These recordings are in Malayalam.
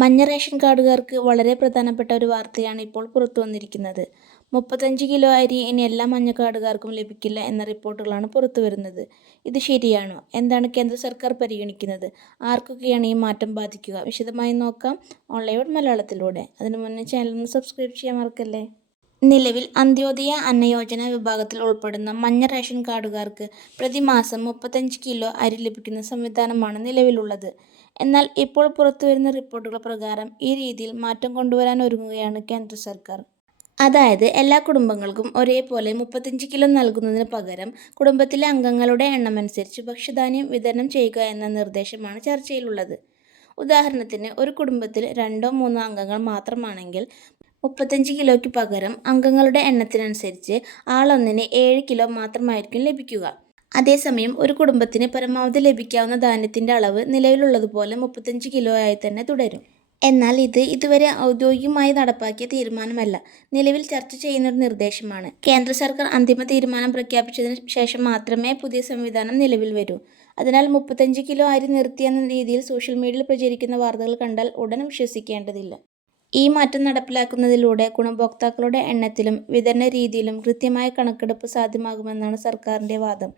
മഞ്ഞ റേഷൻ കാർഡുകാർക്ക് വളരെ പ്രധാനപ്പെട്ട ഒരു വാർത്തയാണ് ഇപ്പോൾ പുറത്തു വന്നിരിക്കുന്നത്. 35 കിലോ അരി ഇനി എല്ലാ മഞ്ഞ കാർഡുകാർക്കും ലഭിക്കില്ല എന്ന റിപ്പോർട്ടുകളാണ് പുറത്തു വരുന്നത്. ഇത് ശരിയാണോ? എന്താണ് കേന്ദ്ര സർക്കാർ പരിഗണിക്കുന്നത്? ആർക്കൊക്കെയാണ് ഈ മാറ്റം ബാധിക്കുക? വിശദമായി നോക്കാം ഓൺലൈൻ മലയാളത്തിലൂടെ. അതിനു മുന്നേ ചാനൽ ഒന്ന് സബ്സ്ക്രൈബ് ചെയ്യാൻ മറക്കല്ലേ. നിലവിൽ അന്ത്യോദയ അന്നയോജന വിഭാഗത്തിൽ ഉൾപ്പെടുന്ന മഞ്ഞ റേഷൻ കാർഡുകാർക്ക് പ്രതിമാസം 35 കിലോ അരി ലഭിക്കുന്ന സംവിധാനമാണ് നിലവിലുള്ളത്. എന്നാൽ ഇപ്പോൾ പുറത്തുവരുന്ന റിപ്പോർട്ടുകൾ പ്രകാരം ഈ രീതിയിൽ മാറ്റം കൊണ്ടുവരാൻ ഒരുങ്ങുകയാണ് കേന്ദ്ര സർക്കാർ. അതായത് എല്ലാ കുടുംബങ്ങൾക്കും ഒരേപോലെ 35 കിലോ നൽകുന്നതിന് പകരം കുടുംബത്തിലെ അംഗങ്ങളുടെ എണ്ണമനുസരിച്ച് ഭക്ഷ്യധാന്യം വിതരണം ചെയ്യുക എന്ന നിർദ്ദേശമാണ് ചർച്ചയിലുള്ളത്. ഉദാഹരണത്തിന് ഒരു കുടുംബത്തിൽ 2-3 അംഗങ്ങൾ മാത്രമാണെങ്കിൽ 35 കിലോയ്ക്ക് പകരം അംഗങ്ങളുടെ എണ്ണത്തിനനുസരിച്ച് ആളൊന്നിന് 7 കിലോ മാത്രമായിരിക്കും ലഭിക്കുക. അതേസമയം ഒരു കുടുംബത്തിന് പരമാവധി ലഭിക്കാവുന്ന ധാന്യത്തിൻ്റെ അളവ് നിലവിലുള്ളതുപോലെ 35 കിലോ ആയി തന്നെ തുടരും. എന്നാൽ ഇത് ഇതുവരെ ഔദ്യോഗികമായി നടപ്പാക്കിയ തീരുമാനമല്ല, നിലവിൽ ചർച്ച ചെയ്യുന്നൊരു നിർദ്ദേശമാണ്. കേന്ദ്ര സർക്കാർ അന്തിമ തീരുമാനം പ്രഖ്യാപിച്ചതിന് ശേഷം മാത്രമേ പുതിയ സംവിധാനം നിലവിൽ വരൂ. അതിനാൽ 35 കിലോ അരി നിർത്തിയെന്ന രീതിയിൽ സോഷ്യൽ മീഡിയയിൽ പ്രചരിക്കുന്ന വാർത്തകൾ കണ്ടാൽ ഉടൻ വിശ്വസിക്കേണ്ടതില്ല. ഈ മാറ്റം നടപ്പിലാക്കുന്നതിലൂടെ ഗുണഭോക്താക്കളുടെ എണ്ണത്തിലും വിതരണ രീതിയിലും കൃത്യമായ കണക്കെടുപ്പ് സാധ്യമാകുമെന്നാണ് സർക്കാരിൻ്റെ വാദം.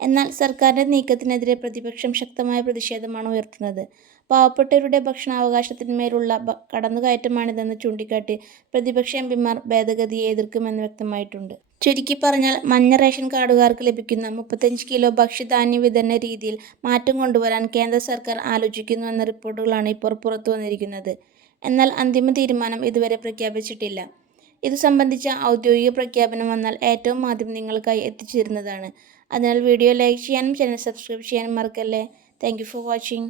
എന്നാൽ സർക്കാരിൻ്റെ നീക്കത്തിനെതിരെ പ്രതിപക്ഷം ശക്തമായ പ്രതിഷേധമാണ് ഉയർത്തുന്നത്. പാവപ്പെട്ടവരുടെ ഭക്ഷണാവകാശത്തിന്മേലുള്ള കടന്നുകയറ്റമാണിതെന്ന് ചൂണ്ടിക്കാട്ടി പ്രതിപക്ഷ എംപിമാർ ഭേദഗതിയെ എതിർക്കുമെന്ന് വ്യക്തമായിട്ടുണ്ട്. ചുരുക്കി പറഞ്ഞാൽ മഞ്ഞ റേഷൻ കാർഡുകാർക്ക് ലഭിക്കുന്ന 35 കിലോ ഭക്ഷ്യധാന്യ വിതരണ രീതിയിൽ മാറ്റം കൊണ്ടുവരാൻ കേന്ദ്ര സർക്കാർ ആലോചിക്കുന്നു എന്ന റിപ്പോർട്ടുകളാണ് ഇപ്പോൾ പുറത്തു വന്നിരിക്കുന്നത്. എന്നാൽ അന്തിമ തീരുമാനം ഇതുവരെ പ്രഖ്യാപിച്ചിട്ടില്ല. ഇതു സംബന്ധിച്ച ഔദ്യോഗിക പ്രഖ്യാപനം വന്നാൽ ഏറ്റവും ആദ്യം നിങ്ങൾക്കായി എത്തിച്ചേരുന്നതാണ്. അതിനാൽ വീഡിയോ ലൈക്ക് ചെയ്യാനും ചാനൽ സബ്സ്ക്രൈബ് ചെയ്യാനും മറക്കല്ലേ. Thank you for watching.